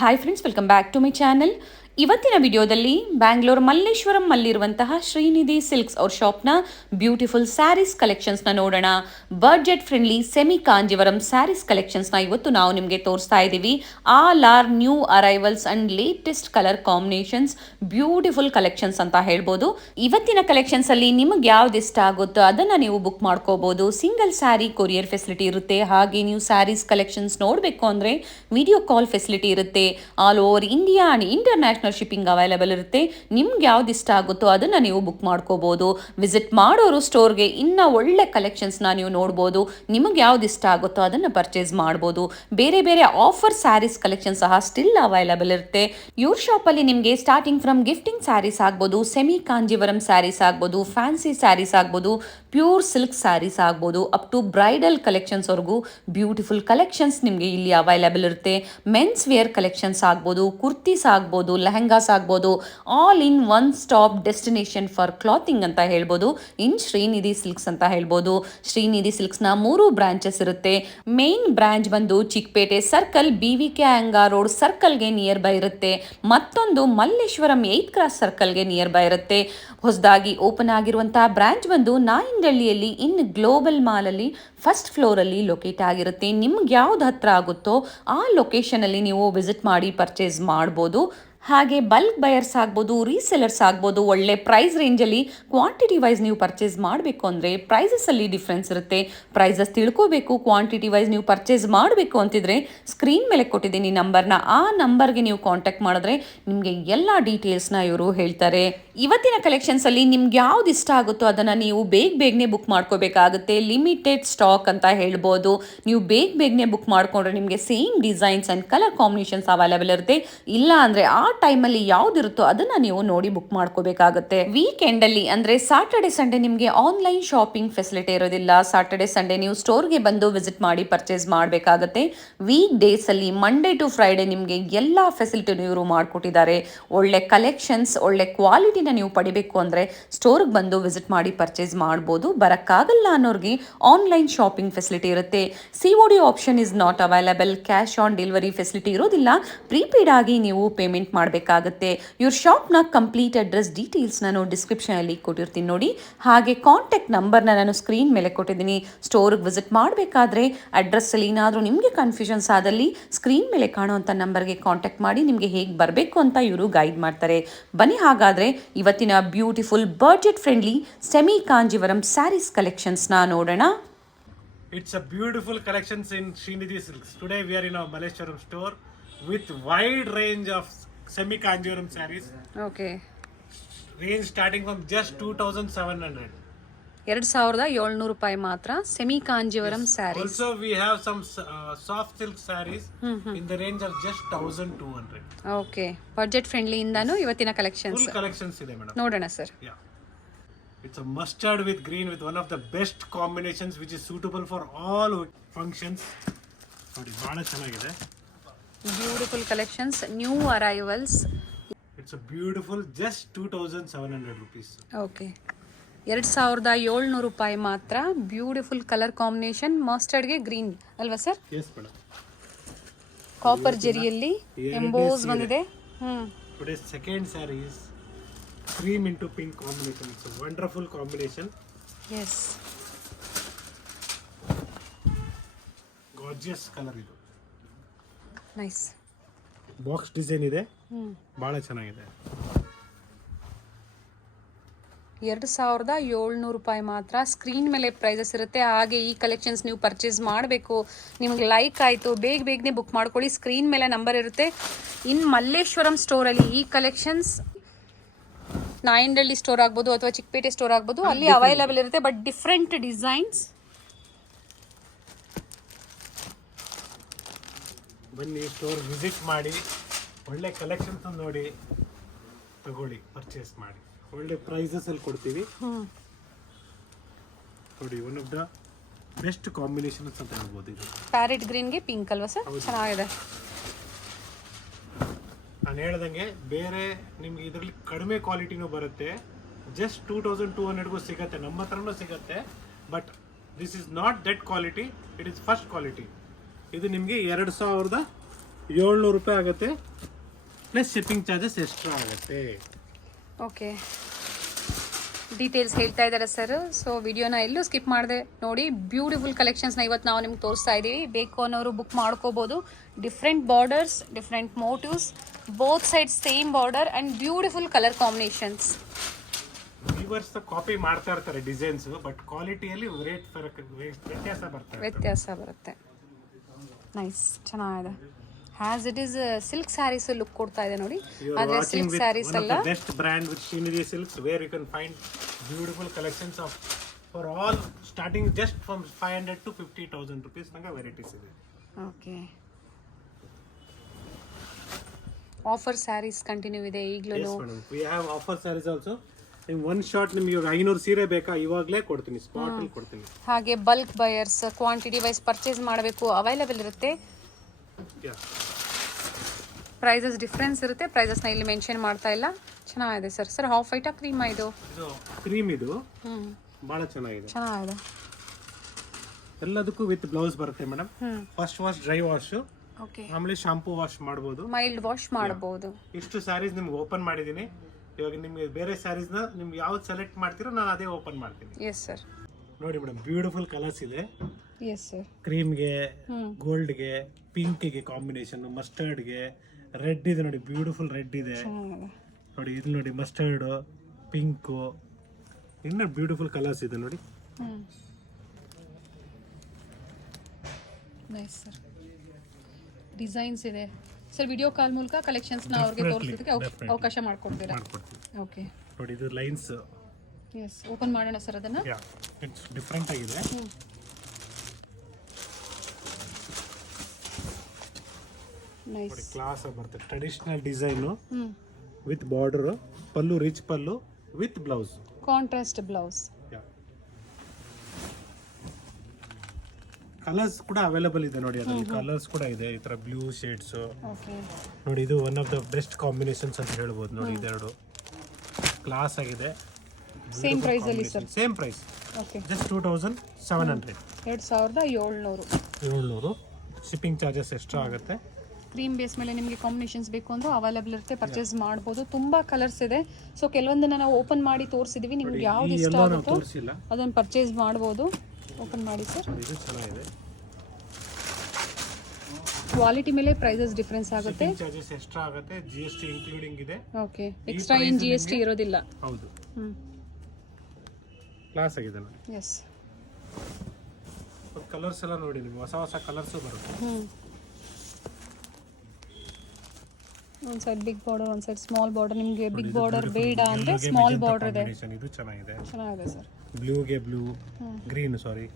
Hi friends, welcome back to my channel. ಇವತ್ತಿನ ವಿಡಿಯೋದಲ್ಲಿ ಬ್ಯಾಂಗ್ಳೂರ್ ಮಲ್ಲೇಶ್ವರಂ ಅಲ್ಲಿರುವಂತಹ ಶ್ರೀನಿಧಿ ಸಿಲ್ಕ್ಸ್ ಅವ್ರ ಶಾಪ್ನ ಬ್ಯೂಟಿಫುಲ್ ಸ್ಯಾರೀಸ್ ಕಲೆಕ್ಷನ್ಸ್ನ ನೋಡೋಣ. Budget friendly semi Kanjivaram saris ಕಲೆಕ್ಷನ್ಸ್ನ ಇವತ್ತು ನಾವು ನಿಮಗೆ ತೋರಿಸ್ತಾ ಇದ್ದೀವಿ. All are new arrivals and latest colour combinations, beautiful collections ಅಂತ ಹೇಳ್ಬೋದು. ಇವತ್ತಿನ ಕಲೆಕ್ಷನ್ಸ್ ಅಲ್ಲಿ ನಿಮಗೆ ಯಾವ್ದು ಇಷ್ಟ ಆಗುತ್ತೋ ಅದನ್ನ ನೀವು ಬುಕ್ ಮಾಡ್ಕೋಬಹುದು. ಸಿಂಗಲ್ ಸ್ಯಾರಿ ಕೊರಿಯರ್ ಫೆಸಿಲಿಟಿ ಇರುತ್ತೆ. ಹಾಗೆ ನೀವು ಸ್ಯಾರೀಸ್ ಕಲೆಕ್ಷನ್ಸ್ ನೋಡಬೇಕು ಅಂದ್ರೆ ವಿಡಿಯೋ ಕಾಲ್ ಫೆಸಿಲಿಟಿ ಇರುತ್ತೆ. All over India and international shipping available ಇರುತ್ತೆ. ನಿಮ್ಗೆ ಯಾವ್ದು ಇಷ್ಟ ಆಗುತ್ತೋ ಅದನ್ನ ನೀವು ಬುಕ್ ಮಾಡ್ಕೋಬಹುದು. ವಿಸಿಟ್ ಮಾಡೋರು ಸ್ಟೋರ್ಗೆ ಇನ್ನ ಒಳ್ಳೆ ಕಲೆಕ್ಷನ್ಸ್ನ ನೀವು ನೋಡ್ಬೋದು. ನಿಮಗೆ ಯಾವ್ದು ಇಷ್ಟ ಆಗುತ್ತೋ ಅದನ್ನ ಪರ್ಚೇಸ್ ಮಾಡ್ಬೋದು. ಬೇರೆ ಬೇರೆ ಆಫರ್ ಸ್ಯಾರೀಸ್ ಕಲೆಕ್ಷನ್ ಸಹ ಸ್ಟಿಲ್ ಅವೈಲೇಬಲ್ ಇರುತ್ತೆ. ಇವ್ರ ಶಾಪಲ್ಲಿ ನಿಮಗೆ ಸ್ಟಾರ್ಟಿಂಗ್ ಫ್ರಮ್ ಗಿಫ್ಟಿಂಗ್ ಸ್ಯಾರೀಸ್ ಆಗ್ಬೋದು, ಸೆಮಿ ಕಾಂಜಿವರಂ ಸ್ಯಾರೀಸ್ ಆಗ್ಬೋದು, ಫ್ಯಾನ್ಸಿ ಸ್ಯಾರೀಸ್ ಆಗ್ಬೋದು, ಪ್ಯೂರ್ ಸಿಲ್ಕ್ ಸ್ಯಾರೀಸ್ ಆಗ್ಬೋದು, ಅಪ್ ಟು ಬ್ರೈಡಲ್ ಕಲೆಕ್ಷನ್ಸ್ ವರೆಗೂ ಬ್ಯೂಟಿಫುಲ್ ಕಲೆಕ್ಷನ್ಸ್ ನಿಮಗೆ ಇಲ್ಲಿ ಅವೈಲೇಬಲ್ ಇರುತ್ತೆ. ಮೆನ್ಸ್ ವೇರ್ ಕಲೆಕ್ಷನ್ಸ್ ಆಗ್ಬೋದು, ಕುರ್ತೀಸ್ ಆಗ್ಬೋದು, ಲೆಹಂಗಾಸ್ ಆಗ್ಬೋದು, all in one stop destination for clothing ಅಂತ ಹೇಳ್ಬೋದು. ಇನ್ ಶ್ರೀನಿಧಿ ಸಿಲ್ಕ್ಸ್ ಅಂತ ಹೇಳ್ಬೋದು. ಶ್ರೀನಿಧಿ ಸಿಲ್ಕ್ಸ್ನ 3 ಬ್ರಾಂಚಸ್ ಇರುತ್ತೆ. ಮೇನ್ ಬ್ರಾಂಚ್ ಬಂದು ಚಿಕ್ಕಪೇಟೆ ಸರ್ಕಲ್ BVK ಅಂಗಾ ರೋಡ್ ಸರ್ಕಲ್ಗೆ ನಿಯರ್ ಬೈ ಇರುತ್ತೆ. ಮತ್ತೊಂದು ಮಲ್ಲೇಶ್ವರಂ 8th ಕ್ರಾಸ್ ಸರ್ಕಲ್ಗೆ ನಿಯರ್ ಬೈ ಇರುತ್ತೆ. ಹೊಸದಾಗಿ ಓಪನ್ ಆಗಿರುವಂತಹ ಬ್ರಾಂಚ್ ಬಂದು ನಾಯಿಂಡಳ್ಳಿಯಲ್ಲಿ ಇನ್ ಗ್ಲೋಬಲ್ ಮಾಲ್ ಅಲ್ಲಿ ಫಸ್ಟ್ ಫ್ಲೋರ್ ಅಲ್ಲಿ ಲೊಕೇಟ್ ಆಗಿರುತ್ತೆ. ನಿಮ್ಗೆ ಯಾವ್ದು ಹತ್ರ ಆಗುತ್ತೋ ಆ ಲೊಕೇಶನ್ ಅಲ್ಲಿ ನೀವು ವಿಸಿಟ್ ಮಾಡಿ ಪರ್ಚೇಸ್ ಮಾಡ್ಬೋದು. ಹಾಗೆ ಬಲ್ಕ್ ಬಯರ್ಸ್ ಆಗ್ಬೋದು, ರೀಸೆಲರ್ಸ್ ಆಗ್ಬೋದು, ಒಳ್ಳೆ ಪ್ರೈಸ್ ರೇಂಜಲ್ಲಿ ಕ್ವಾಂಟಿಟಿ ವೈಸ್ ನೀವು ಪರ್ಚೇಸ್ ಮಾಡಬೇಕು ಅಂದರೆ ಪ್ರೈಸಸಲ್ಲಿ ಡಿಫ್ರೆನ್ಸ್ ಇರುತ್ತೆ. ಪ್ರೈಸಸ್ ತಿಳ್ಕೋಬೇಕು, ಕ್ವಾಂಟಿಟಿ ವೈಸ್ ನೀವು ಪರ್ಚೇಸ್ ಮಾಡಬೇಕು ಅಂತಿದ್ರೆ ಸ್ಕ್ರೀನ್ ಮೇಲೆ ಕೊಟ್ಟಿದ್ದೀನಿ ನಂಬರ್ನ. ಆ ನಂಬರ್ಗೆ ನೀವು ಕಾಂಟ್ಯಾಕ್ಟ್ ಮಾಡಿದ್ರೆ ನಿಮಗೆ ಎಲ್ಲ ಡೀಟೇಲ್ಸ್ನ ಇವರು ಹೇಳ್ತಾರೆ. ಇವತ್ತಿನ ಕಲೆಕ್ಷನ್ಸಲ್ಲಿ ನಿಮ್ಗೆ ಯಾವ್ದು ಇಷ್ಟ ಆಗುತ್ತೋ ಅದನ್ನು ನೀವು ಬೇಗನೆ ಬುಕ್ ಮಾಡ್ಕೋಬೇಕಾಗುತ್ತೆ. ಲಿಮಿಟೆಡ್ ಸ್ಟಾಕ್ ಅಂತ ಹೇಳ್ಬೋದು. ನೀವು ಬೇಗನೆ ಬುಕ್ ಮಾಡ್ಕೊಂಡ್ರೆ ನಿಮಗೆ same designs and colour combinations available ಇರುತ್ತೆ. ಇಲ್ಲ ಅಂದರೆ ಆ ಟೈಮಲ್ಲಿ ಯಾವ್ದಿರುತ್ತೋ ಅದನ್ನ ನೀವು ನೋಡಿ ಬುಕ್ ಮಾಡ್ಕೋಬೇಕಾಗುತ್ತೆ. ವೀಕೆಂಡ್ ಅಲ್ಲಿ ಅಂದ್ರೆ ಸಾಟರ್ಡೆ ಸಂಡೇ ನಿಮಗೆ ಆನ್ಲೈನ್ ಶಾಪಿಂಗ್ ಫೆಸಿಲಿಟಿ ಇರೋದಿಲ್ಲ. ಸಾಟರ್ಡೆ ಸಂಡೇ ನೀವು ಸ್ಟೋರ್ಗೆ ಬಂದು ವಿಸಿಟ್ ಮಾಡಿ ಪರ್ಚೇಸ್ ಮಾಡಬೇಕಾಗುತ್ತೆ. ವೀಕ್ ಡೇಸ್ ಅಲ್ಲಿ ಮಂಡೇ ಟು ಫ್ರೈಡೆ ನಿಮಗೆ ಎಲ್ಲಾ ಫೆಸಿಲಿಟಿನೂ ಇವರು ಮಾಡಿಕೊಟ್ಟಿದ್ದಾರೆ. ಒಳ್ಳೆ ಕಲೆಕ್ಷನ್ಸ್, ಒಳ್ಳೆ ಕ್ವಾಲಿಟಿನ ನೀವು ಪಡಿಬೇಕು ಅಂದ್ರೆ ಸ್ಟೋರ್ಗೆ ಬಂದು ವಿಸಿಟ್ ಮಾಡಿ ಪರ್ಚೇಸ್ ಮಾಡ್ಬೋದು. ಬರಕ್ಕಾಗಲ್ಲ ಅನ್ನೋರಿಗೆ ಆನ್ಲೈನ್ ಶಾಪಿಂಗ್ ಫೆಸಿಲಿಟಿ ಇರುತ್ತೆ. COD option is not available. Cash on delivery facility ಇರೋದಿಲ್ಲ. ಪ್ರೀಪೇಡ್ ಆಗಿ ನೀವು ಪೇಮೆಂಟ್ ಮಾಡಬೇಕಾಗುತ್ತೆ. ಇವ್ರ ಶಾಪ್ನ ಕಂಪ್ಲೀಟ್ ಅಡ್ರೆಸ್ ಡೀಟೇಲ್ಸ್ ನಾನು ಡಿಸ್ಕ್ರಿಪ್ಷನ್ ಅಲ್ಲಿ ಕೊಟ್ಟಿರ್ತೀನಿ ನೋಡಿ. ಹಾಗೆ ಕಾಂಟ್ಯಾಕ್ಟ್ ನಂಬರ್ನ ನಾನು ಸ್ಕ್ರೀನ್ ಮೇಲೆ ಕೊಟ್ಟಿದ್ದೀನಿ. ಸ್ಟೋರ್ಗೆ ವಿಸಿಟ್ ಮಾಡಬೇಕಾದ್ರೆ ಅಡ್ರೆಸ್ ಅಲ್ಲಿ ಏನಾದರೂ ನಿಮಗೆ ಕನ್ಫ್ಯೂಷನ್ಸ್ ಆದಲ್ಲಿ ಸ್ಕ್ರೀನ್ ಮೇಲೆ ಕಾಣುವಂಥ ನಂಬರ್ಗೆ ಕಾಂಟ್ಯಾಕ್ಟ್ ಮಾಡಿ ನಿಮಗೆ ಹೇಗೆ ಬರಬೇಕು ಅಂತ ಇವರು ಗೈಡ್ ಮಾಡ್ತಾರೆ. ಬನ್ನಿ ಹಾಗಾದ್ರೆ ಇವತ್ತಿನ beautiful budget friendly semi Kanjivaram saris ಕಲೆಕ್ಷನ್ಸ್ನ ನೋಡೋಣ. It's a beautiful collections in Srinidhi Silks. Today we are in our Malleshwaram store with wide range of semi kanjivaram sarees. Okay. Range starting from just 2,700. 2,700 ರೂಪಾಯಿ ಮಾತ್ರ semi Kanjivaram sarees. Also we have some soft silk sarees in the range of just 1,200. Okay, budget friendly ಇಂದಾನು ಇವತ್ತಿನ collections Full collections ಇದೆ madam. ನೋಡೋಣ sir. Yeah. It's a mustard with green with one of the best combinations which is suitable for all functions. ನೋಡಿ ಬಹಳ ಚೆನ್ನಾಗಿದೆ. Beautiful collections, new arrivals. It's a beautiful just 2,700 rupees. Okay, 2,700 ರೂಪಾಯಿ ಮಾತ್ರ. Beautiful colour combination, ಮಸ್ಟರ್ಡ್ಗೆ green ಅಲ್ವಾ sir? Yes madam. Copper ಜೆರಿಯಲ್ಲಿ emboss ಬಂದಿದೆ. Today's second saree is cream into pink combination. It's a wonderful combination. Yes. Gorgeous color ಇದು. Nice. Box design ಇದೆ, ಬಹಳ ಚೆನ್ನಾಗಿದೆ. 2,700 ರೂಪಾಯಿ ಮಾತ್ರ. ಸ್ಕ್ರೀನ್ ಮೇಲೆ ಪ್ರೈಸಸ್ ಇರುತ್ತೆ. ಹಾಗೆ ಈ ಕಲೆಕ್ಷನ್ಸ್ ನೀವು ಪರ್ಚೇಸ್ ಮಾಡಬೇಕು, ನಿಮಗೆ ಲೈಕ್ ಆಯಿತು, ಬೇಗನೆ ಬುಕ್ ಮಾಡ್ಕೊಳ್ಳಿ. ಸ್ಕ್ರೀನ್ ಮೇಲೆ ನಂಬರ್ ಇರುತ್ತೆ. ಇನ್ ಮಲ್ಲೇಶ್ವರಂ ಸ್ಟೋರಲ್ಲಿ ಈ ಕಲೆಕ್ಷನ್ಸ್ ನಾಯಿಂಡಳ್ಳಿ ಸ್ಟೋರ್ ಆಗ್ಬೋದು ಅಥವಾ ಚಿಕ್ಕಪೇಟೆ ಸ್ಟೋರ್ ಆಗ್ಬೋದು, ಅಲ್ಲಿ ಅವೈಲೇಬಲ್ ಇರುತ್ತೆ. But different designs. ಬನ್ನಿ ಸ್ಟೋರ್ ವಿಸಿಟ್ ಮಾಡಿ, ಒಳ್ಳೆ ಕಲೆಕ್ಷನ್ಸ್ ನೋಡಿ ತಗೊಳ್ಳಿ, ಪರ್ಚೇಸ್ ಮಾಡಿ. ಒಳ್ಳೆ ಪ್ರೈಸಸ್ ಅಲ್ಲಿ ಕೊಡ್ತೀವಿ ನೋಡಿ. One of the best combinations ಅಂತ ಹೇಳ್ಬೋದು ಇದು. ಪ್ಯಾರೆಟ್ ಗ್ರೀನ್ಗೆ ಪಿಂಕ್ ಅಲ್ವಾ ಸರ್? ಚೆನ್ನಾಗಿದೆ. ನಾನು ಹೇಳ್ದಂಗೆ ಬೇರೆ ನಿಮ್ಗೆ ಇದರಲ್ಲಿ ಕಡಿಮೆ ಕ್ವಾಲಿಟಿನೂ ಬರುತ್ತೆ. ಜಸ್ಟ್ 2,200ಗೂ ಸಿಗುತ್ತೆ, ನಮ್ಮ ಹತ್ರನೂ ಸಿಗುತ್ತೆ. But this is not that quality, it is first quality. ಇದು ನಿಮಗೆ 2,000 700 ರೂಪಾಯಿ ಆಗುತ್ತೆ, ಪ್ಲಸ್ ಶಿಪ್ಪಿಂಗ್ ಚಾರ್ಜಸ್ ಎಕ್ಸ್ಟ್ರಾ ಆಗುತ್ತೆ. ಓಕೆ, ಡೀಟೇಲ್ಸ್ ಹೇಳ್ತಾ ಇದ್ದಾರೆ ಸರ್. ಸೊ ವಿಡಿಯೋನ ಎಲ್ಲೂ ಸ್ಕಿಪ್ ಮಾಡಿದೆ ನೋಡಿ. ಬ್ಯೂಟಿಫುಲ್ ಕಲೆಕ್ಷನ್ಸ್ನ ಇವತ್ತು ನಾವು ನಿಮ್ಗೆ ತೋರಿಸ್ತಾ ಇದ್ದೀವಿ. ಬೇಕು ಅನ್ನೋರು ಬುಕ್ ಮಾಡ್ಕೋಬೋದು. Different borders, different motifs, both side same border and beautiful colour combinations. Weavers copy ಮಾಡ್ತಾ ಇರ್ತಾರೆ ಡಿಸೈನ್ಸ್, ಬಟ್ ಕ್ವಾಲಿಟಿಯಲ್ಲಿ ರೇಟ್ ವ್ಯತ್ಯಾಸ ಬರುತ್ತೆ. ನೈಸ್, ಚೆನ್ನಾಗಿದೆ. As it is silk sarees look ಕೊಡ್ತಾ ಇದೆ ನೋಡಿ. ಆದರೆ ಸಿಲ್ಕ್ ಸ್ಯಾರೀಸ್ ಅಲ್ಲ, best brand with Srinidhi silks, where you can find beautiful collections of for all starting just from 500 to 50,000 rupees ನಂಗೆ ವೆರೈಟೀಸ್ ಇದೆ. ಓಕೆ, ಆಫರ್ ಸ್ಯಾರೀಸ್ ಕಂಟಿನ್ಯೂ ಇದೆ ಈಗಲೂ. We have offer sarees also. ನಿಮ್ಗೆ ಒನ್ ಶಾರ್ಟ್ ನಿಮ್ಗೆ ಇವಾಗ 500 ಸೀರೆ ಬೇಕಾ, ಇವಾಗಲೇ ಕೊಡ್ತೀನಿ, ಸ್ಪಾಟ್ ಅಲ್ಲಿ ಕೊಡ್ತೀನಿ. ಹಾಗೆ bulk buyers quantity wise purchase ಮಾಡಬೇಕು, ಅವೈಲೇಬಲ್ ಇರುತ್ತೆ. ಪ್ರೈಸಸ್ ಡಿಫ್ರೆನ್ಸ್ ಇರುತ್ತೆ, ಪ್ರೈಸಸ್ನ ಇಲ್ಲಿ ಮೆನ್ಷನ್ ಮಾಡ್ತಾ ಇಲ್ಲ. ಚೆನ್ನಾಗಿದೆ ಸರ್. ಸರ್ ಹಾಫ್ ವೈಟಾ ಕ್ರೀಮ್ ಇದು ಕ್ರೀಮ್ ಇದು ಬಹಳ ಚೆನ್ನಾಗಿದೆ. ಎಲ್ಲದಕ್ಕೂ ವಿತ್ ಬ್ಲೌಸ್ ಬರುತ್ತೆ madam. First wash dry wash, okay, ಆಮೇಲೆ ಶಾಂಪೂ ವಾಶ್ ಮಾಡಬಹುದು, ಮೈಲ್ಡ್ ವಾಶ್ ಮಾಡಬಹುದು. ಇಷ್ಟು ಸ್ಯಾರೀಸ್ ನಿಮ್ಗೆ ಓಪನ್ ಮಾಡಿದೀನಿ. ಇವಾಗ ನಿಮ್ಗೆ ಬೇರೆ ಸ್ಯಾರೀಸ್ ನ ನಿಮ್ಗೆ ಯಾವ್ದು ಸೆಲೆಕ್ಟ್ ಮಾಡ್ತೀರೋ ನಾನು ಅದೇ ಓಪನ್ ಮಾಡ್ತೀನಿ. Yes sir. ನೋಡಿ ಮೇಡಮ್, ಬ್ಯೂಟಿಫುಲ್ ಕಲರ್ಸ್ ಇದೆ. Yes sir. ಕ್ರೀಮ್ಗೆ, ಗೋಲ್ಡ್ಗೆ, ಪಿಂಕ್ಗೆ ಕಾಂಬಿನೇಷನ್, ಮಸ್ಟರ್ಡ್ಗೆ, ರೆಡ್ ಇದೆ ನೋಡಿ, ಬ್ಯೂಟಿಫುಲ್ ರೆಡ್ ಇದೆ ನೋಡಿ. ಇದು ನೋಡಿ ಮಸ್ಟರ್ಡ್, ಪಿಂಕು, ಇನ್ನು ಬ್ಯೂಟಿಫುಲ್ ಕಲರ್ಸ್ ಇದೆ ನೋಡಿ. Nice sir. ಡಿಸೈನ್ಸ್ ಇದೆ ಸರ್. ವಿಡಿಯೋ ಕಾಲ್ ಮೂಲಕ ಕಲೆಕ್ಷನ್ಸ್ನ ಅವ್ರಿಗೆ ತೋರಿಸೋದಕ್ಕೆ ಅವಕಾಶ ಮಾಡಿಕೊಡ್ತೀರಾ? ಓಕೆ, ನೋಡಿ ಇದು ಲೈನ್ಸ್. ಎಸ್, ಓಪನ್ ಮಾಡೋಣ ಸರ್ ಅದನ್ನು. ಇಟ್ಸ್ ಡಿಫ್ರೆಂಟ್ ಆಗಿದೆ. ನೈಸ್, ಕ್ಲಾಸ್ ಬರುತ್ತೆ. Traditional design with border, pallu rich pallu with blouse, contrast blouse. Colours ಕೂಡ ಅವೈಲೇಬಲ್ ಇದೆ ನೋಡಿ. ಅದರಲ್ಲಿ ಕಲರ್ಸ್ ಕೂಡ ಇದೆ, ಈ ತರ ಬ್ಲೂ ಶೇಡ್ಸ್. ಓಕೆ ನೋಡಿ, ಇದು one of the best combinations ಅಂತ ಹೇಳ್ಬೋದು ನೋಡಿ. ಇದೆರಡು ಕ್ಲಾಸ್ ಆಗಿದೆ. ಸೇಮ್ ಪ್ರೈಸ್ ಅಲ್ಲಿ sir? Same price. Okay, just 2700. 2700. Shipping charges extra ಆಗುತ್ತೆ. ಕ್ರೀಮ್ ಬೇಸ್ ಮೇಲೆ ನಿಮಗೆ ಕಾಂಬಿನೇಷನ್ಸ್ ಬೇಕು ಅಂದ್ರೆ ಅವೈಲೇಬಲ್ ಇರುತ್ತೆ, ಪರ್ಚೇಸ್ ಮಾಡ್ಬೋದು. ತುಂಬ ಕಲರ್ಸ್ ಇದೆ. ಸೊ ಕೆಲವೊಂದನ್ನು ನಾವು ಓಪನ್ ಮಾಡಿ ತೋರಿಸಿದ್ದೀವಿ. ನಿಮ್ಗೆ ಯಾವ್ದು ಇಷ್ಟ ಆಗುತ್ತೋ ಅದನ್ನು ಪರ್ಚೇಸ್ ಮಾಡ್ಬೋದು. ಓಪನ್ ಮಾಡಿ ಸರ್. ಇದು ಚೆನ್ನಾಗಿದೆ. ಕ್ವಾಲಿಟಿ ಮೇಲೆ ಪ್ರೈಸಸ್ ಡಿಫ್ರೆನ್ಸ್ ಆಗುತ್ತೆ. ಚಾರ್ಜಸ್ ಎಕ್ಸ್ಟ್ರಾ ಆಗುತ್ತೆ, GST ಇನ್ಕ್ಲೂಡಿಂಗ್ ಇದೆ. ಓಕೆ, ಎಕ್ಸ್ಟ್ರಾ ಏನು GST ಇರೋದಿಲ್ಲ. ಹೌದು, ಕ್ಲಾಸ್ ಆಗಿದೆ ನೋಡಿ. ಎಸ್, ಕಲರ್ಸ್ ಎಲ್ಲ ನೋಡಿ, ನಿಮ್ಗೆ ಹೊಸ ಹೊಸ ಕಲರ್ಸ್ ಬರುತ್ತೆ. ಒಂದು ಸೈಡ್ ಬಿಗ್ ಬಾರ್ಡರ್, ಒಂದು ಸೈಡ್ ಸ್ಮಾಲ್ ಬಾರ್ಡರ್. ನಿಮಗೆ ಬಿಗ್ ಬಾರ್ಡರ್ ಬೇಡ ಅಂದ್ರೆ ಸ್ಮಾಲ್ ಬಾರ್ಡರ್ ಇದೆ. ಇದು ಚೆನ್ನಾಗಿದೆ ಸರ್. ಬ್ಲೂಗೆ ಬ್ಲೂ, ಗ್ರೀನ್, ಸಾರಿ,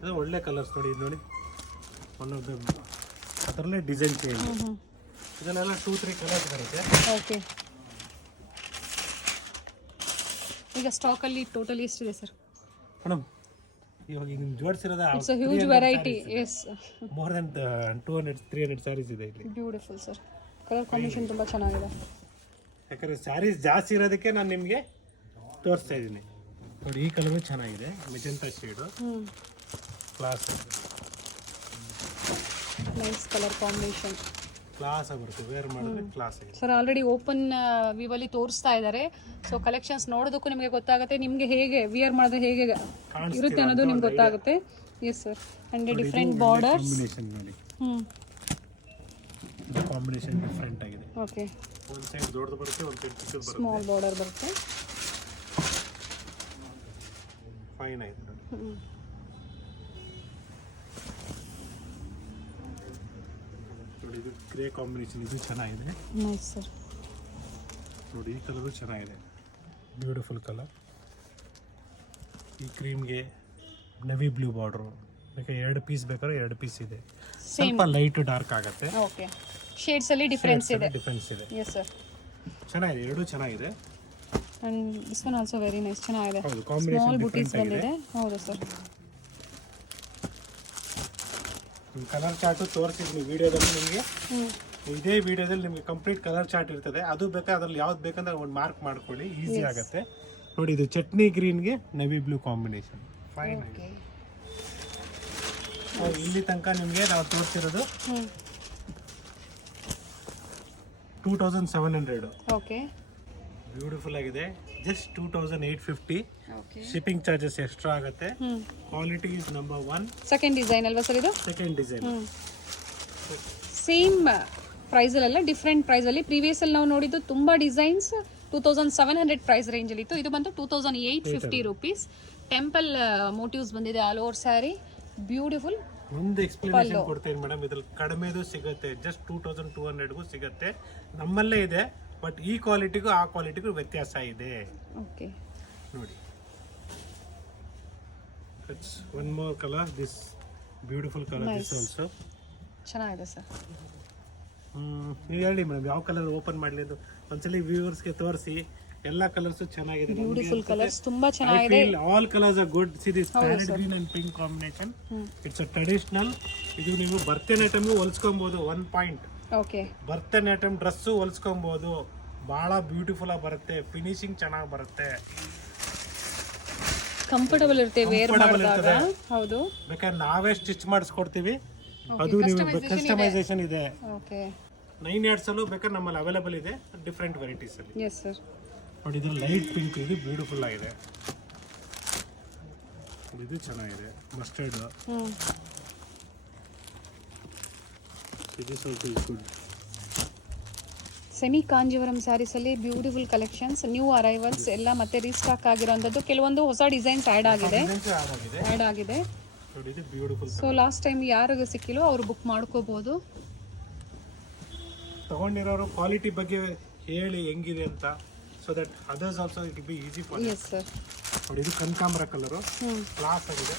ಅದು ಒಳ್ಳೆ ಕಲರ್ಸ್ ನೋಡಿ. ಇದು ನೋಡಿ, ಒನ್ ಆಫ್ ದ ಅದರಲ್ಲೇ ಡಿಸೈನ್ ಚೇಂಜ್. ಇದನ್ನೆಲ್ಲ 2-3 ಕಲರ್ಸ್ ಬರುತ್ತೆ. ಓಕೆ, ಈಗ ಸ್ಟಾಕಲ್ಲಿ ಟೋಟಲ್ ಎಷ್ಟಿದೆ ಸರ್ ಮೇಡಮ್? ಇವಾಗ ನಿಮ್ಗೆ ಜೋಡಿಸಿರೋದ it's a huge variety. Yes, more than 200-300 saris ಇದೆ ಇಲ್ಲಿ. Beautiful sir. ಕಲರ್ ಕಾಂಬಿನೇಷನ್ ತುಂಬ ಚೆನ್ನಾಗಿದೆ. ಯಾಕಂದರೆ ಸ್ಯಾರೀಸ್ ಜಾಸ್ತಿ ಇರೋದಕ್ಕೆ ನಾನು ನಿಮಗೆ ತೋರಿಸ್ತಾ ಇದ್ದೀನಿ ನೋಡಿ. ಈ ಕಲರ್ ಚೆನ್ನಾಗಿದೆ, magenta shade, class, nice colour combination. Class ಬರುತ್ತೆ, ವೇರ್ ಮಾಡಿದ್ರೆ ಕ್ಲಾಸ್ ಆಗಿದೆ ಸರ್. ಆಲ್ರೆಡಿ ಓಪನ್ ವ್ಯೂವಲ್ಲಿ ತೋರಿಸ್ತಾ ಇದ್ದಾರೆ. ಸೊ ಕಲೆಕ್ಷನ್ಸ್ ನೋಡೋದಕ್ಕೂ ನಿಮಗೆ ಗೊತ್ತಾಗುತ್ತೆ, ನಿಮಗೆ ಹೇಗೆ ವಿಯರ್ ಮಾಡಿದ್ರೆ ಹೇಗೆ ಇರುತ್ತೆ ಅನ್ನೋದು ನಿಮ್ಗೆ ಗೊತ್ತಾಗುತ್ತೆ. Yes sir. And different borders. Combination ನೋಡಿ, ಕಾಂಬಿನೇಷನ್ ಡಿಫ್ರೆಂಟ್ ಆಗಿದೆ. ಓಕೆ, ಒಂದು ಸೈಡ್ ದೊಡ್ಡದು ಬರುತ್ತೆ, ಒಂದು ಸೈಡ್ ಚಿಕ್ಕದು ಬರುತ್ತೆ, ಸ್ಮಾಲ್ ಬಾರ್ಡರ್ ಬರುತ್ತೆ. ಫೈನ್ ಆಗಿದೆ ನೋಡಿ. ನೋಡಿ, ಇದು ಗ್ರೇ ಕಾಂಬಿನೇಷನ್, ಇದು ಚೆನ್ನಾಗಿದೆ. Nice sir. ನೋಡಿ, ಈ ಕಲರು ಚೆನ್ನಾಗಿದೆ, ಬ್ಯೂಟಿಫುಲ್ ಕಲರ್. ಈ ಕ್ರೀಮ್ಗೆ ನವಿ ಬ್ಲೂ ಬಾರ್ಡ್ರು, ಬೇಕಾದ್ರೆ 2 ಪೀಸ್ ಬೇಕಾದ್ರೆ 2 ಪೀಸ್ ಇದೆ. ಸ್ವಲ್ಪ ಲೈಟ್ ಡಾರ್ಕ್ ಆಗುತ್ತೆ. ಓಕೆ, ಶೇಡ್ಸ್ ಅಲ್ಲಿ ಡಿಫರೆನ್ಸ್ ಇದೆ. Yes sir. ಚೆನ್ನಾಗಿದೆ, ಎರಡೂ ಚೆನ್ನಾಗಿದೆ. And this one also very nice, ಚೆನ್ನಾಗಿದೆ. ಹೌದು, ಕಾಂಬಿನೇಷನ್ ಸ್ಮಾಲ್ ಬುಟೀಸ್ ಬಂದಿದೆ. ಹೌದು ಸರ್. ಕಲರ್ ಚಾರ್ಟು ತೋರಿಸಿದ್ವಿ ವಿಡಿಯೋದಲ್ಲಿ ನಿಮಗೆ. ಇದೇ ವಿಡಿಯೋದಲ್ಲಿ ನಿಮಗೆ ಕಂಪ್ಲೀಟ್ ಕಲರ್ ಚಾರ್ಟ್ ಇರ್ತದೆ. ಅದು ಬೇಕಾದ್ರೆ ಅದ್ರಲ್ಲಿ ಯಾವ್ದು ಬೇಕಂದ್ರೆ ಒಂದು ಮಾರ್ಕ್ ಮಾಡ್ಕೊಳ್ಳಿ, ಈಸಿ ಆಗುತ್ತೆ ನೋಡಿ. ಇದು ಚಟ್ನಿ ಗ್ರೀನ್ಗೆ ನವಿ ಬ್ಲೂ ಕಾಂಬಿನೇಷನ್, ಫೈನ್ ಆಗಿದೆ. ಇಲ್ಲಿ ತನಕ ನಿಮಗೆ ನಾವು ತೋರಿಸಿರೋದು 2700. ಓಕೆ ಬ್ಯೂಟಿಫುಲ್ ಆಗಿದೆ. Just 2850. Okay shipping charges extra ಆಗುತ್ತೆ. Quality is number 1. Second design ಅಲ್ವಾ ಸರ್ ಇದು? Second design. ಸೇಮ್ ಪ್ರೈಸಲ್ಲೆಲ್ಲ ಡಿಫ್ರೆಂಟ್ ಪ್ರೈಸಲ್ಲಿ. ಪ್ರೀವಿಯಸಲ್ಲಿ ನಾವು ನೋಡಿದ್ದು ತುಂಬ ಡಿಸೈನ್ಸ್ 2700 ಪ್ರೈಸ್ ರೇಂಜಲ್ಲಿ ಇತ್ತು. ಇದು ಬಂದು 2850 ರುಪೀಸ್. ಟೆಂಪಲ್ ಮೋಟಿವ್ಸ್ ಬಂದಿದೆ ಆಲ್ ಓವರ್ ಸ್ಯಾರಿ. ಬ್ಯೂಟಿಫುಲ್. ಒಂದು ಎಕ್ಸ್ಪ್ಲನೇಷನ್ ಕೊಡ್ತೀನಿ ಮೇಡಮ್, ಇದ್ರಲ್ಲಿ ಕಡಿಮೆದು ಸಿಗುತ್ತೆ. ಜಸ್ಟ್ 2200ಗೂ ಸಿಗುತ್ತೆ. ನಮ್ಮಲ್ಲೇ ಇದೆ, ಬಟ್ ಈ ಕ್ವಾಲಿಟಿಗೂ ಆ ಕ್ವಾಲಿಟಿಗೂ ವ್ಯತ್ಯಾಸ ಇದೆ. ಓಕೆ ನೋಡಿ, it's one more colour. This beautiful colour. This also ಚೆನ್ನಾಗಿದೆ ಸರ್. ನೀವು ಹೇಳಿ ಮೇಡಮ್ ಯಾವ ಕಲರ್ ಓಪನ್ ಮಾಡಲಿ ಅಂತ ಒಂದ್ಸಲಿ ವ್ಯೂವರ್ಸ್ಗೆ ತೋರಿಸಿ. ಎಲ್ಲ ಕಲರ್ಸ್ ಚೆನ್ನಾಗಿದೆ. ಬ್ಯೂಟಿಫುಲ್ ಕಲರ್ಸ್ ತುಂಬಾ ಚೆನ್ನಾಗಿದೆ. All colours are good. See this parrot green and pink combination. It's a traditional. ಇದು ನೀವು ಭರತನಾಟ್ಯಂಗೂ ಹೊಲ್ಸ್ಕೊಬಹುದು. 1 ಪಾಯಿಂಟ್. ಓಕೆ ಭರತನಾಟ್ಯಂ ಡ್ರೆಸ್ಸು ಹೊಲ್ಸ್ಕೊಬಹುದು. ಬಹಳ ಬ್ಯೂಟಿಫುಲ್ ಆಗಿ ಬರುತ್ತೆ. ಫಿನಿಶಿಂಗ್ ಚೆನ್ನಾಗಿ ಬರುತ್ತೆ. ಕಂಫರ್ಟಬಲ್ ಇರುತ್ತೆ ವೇರ್ ಮಾಡಿದಾಗ. ಹೌದು, ಬೇಕಾದ್ರೆ ನಾವೇ ಸ್ಟಿಚ್ ಮಾಡಿಸ್ಕೊಡ್ತೀವಿ. ಅದು ನೀವು ಕಸ್ಟಮೈಸೇಷನ್ ಇದೆ. ಓಕೆ 9 yards ಅಲ್ಲೂ ಬೇಕಾದ್ರೆ ನಮ್ಮಲ್ಲಿ ಅವೈಲೇಬಲ್ ಇದೆ, ಡಿಫ್ರೆಂಟ್ ವೆರೈಟೀಸ್ ಅಲ್ಲಿ. S sir. ನೋಡಿ, ಇದು ಲೈಟ್ ಪಿಂಕ್. ಇದು ಬ್ಯೂಟಿಫುಲ್ ಆಗಿದೆ. ಇದು ಚೆನ್ನಾಗಿದೆ. ಮಸ್ಟರ್ಡ್. ಇದು ಸ್ವಲ್ಪ ಗುಡ್. ಸೆಮಿ ಕಾಂಜೀವರಂ ಸ್ಯಾರೀಸ್ ಅಲ್ಲಿ ಬ್ಯೂಟಿಫುಲ್ ಕಲೆಕ್ಷನ್ಸ್, ನ್ಯೂ ಅರೈವಲ್ಸ್ ಎಲ್ಲ ಮತ್ತೆ ರೀಸ್ಟಾಕ್ ಆಗಿರೋಂಥದ್ದು. ಕೆಲವೊಂದು ಹೊಸ ಡಿಸೈನ್ಸ್ ಆ್ಯಡ್ ಆಗಿದೆ. ನೋಡಿ, ಇದು ಬ್ಯೂಟಿಫುಲ್. ಸೊ ಲಾಸ್ಟ್ ಟೈಮ್ ಯಾರಿಗೆ ಸಿಕ್ಕಿಲ್ಲೋ ಅವರು ಬುಕ್ ಮಾಡ್ಕೋಬಹುದು. ತಗೊಂಡಿರೋರು ಕ್ವಾಲಿಟಿ ಬಗ್ಗೆ ಹೇಳಿ ಹೆಂಗಿದೆ ಅಂತ, so that others also it be easy for. S sir. ನೋಡಿ, ಇದು ಕನಕಾಂಬರ ಕಲರು. ಕ್ಲಾಸ್ ಆಗಿದೆ.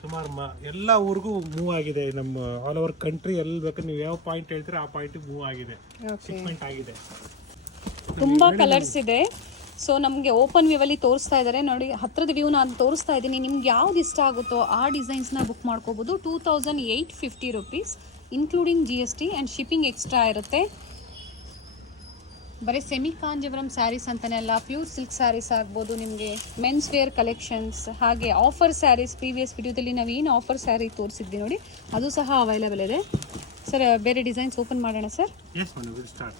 ಸುಮಾರು ಎಲ್ಲ ಊರಿಗೂ ಮೂವ್ ಆಗಿದೆ. ನಮ್ಮ ಆಲ್ ಓವರ್ ಕಂಟ್ರಿ ಎಲ್ಲಿ ಬೇಕಾದ್ರೆ ನೀವು ಯಾವ ಪಾಯಿಂಟ್ ಹೇಳ್ತೀರಾ ಆ ಪಾಯಿಂಟ್ ಮೂವ್ ಆಗಿದೆ. ಶಿಪ್ಮೆಂಟ್ ಆಗಿದೆ. ತುಂಬಾ ಕಲರ್ಸ್ ಇದೆ. ಸೊ ನಮಗೆ ಓಪನ್ ವ್ಯೂ ಅಲ್ಲಿ ತೋರಿಸ್ತಾ ಇದ್ದಾರೆ ನೋಡಿ. ಹತ್ರದ ವ್ಯೂ ನಾನು ತೋರಿಸ್ತಾ ಇದ್ದೀನಿ. ನಿಮ್ಗೆ ಯಾವ್ದು ಇಷ್ಟ ಆಗುತ್ತೋ ಆ ಡಿಸೈನ್ಸ್ನ ಬುಕ್ ಮಾಡ್ಕೋಬಹುದು. 2850 rupees including GST and shipping extra ಇರುತ್ತೆ. ಬರೀ ಸೆಮಿ ಕಾಂಜೀವರಂ ಸ್ಯಾರೀಸ್ ಅಂತಲೇ ಅಲ್ಲ, ಪ್ಯೂರ್ ಸಿಲ್ಕ್ ಸ್ಯಾರೀಸ್ ಆಗ್ಬೋದು, ನಿಮಗೆ ಮೆನ್ಸ್ ವೇರ್ ಕಲೆಕ್ಷನ್ಸ್, ಹಾಗೆ ಆಫರ್ ಸ್ಯಾರೀಸ್. ಪ್ರೀವಿಯಸ್ ವಿಡಿಯೋದಲ್ಲಿ ನಾವು ಏನು ಆಫರ್ ಸ್ಯಾರಿ ತೋರಿಸಿದ್ವಿ ನೋಡಿ, ಅದು ಸಹ ಅವೈಲೇಬಲ್ ಇದೆ. ಸರ್ ಬೇರೆ ಡಿಸೈನ್ಸ್ ಓಪನ್ ಮಾಡೋಣ sir. Yes madam, will start.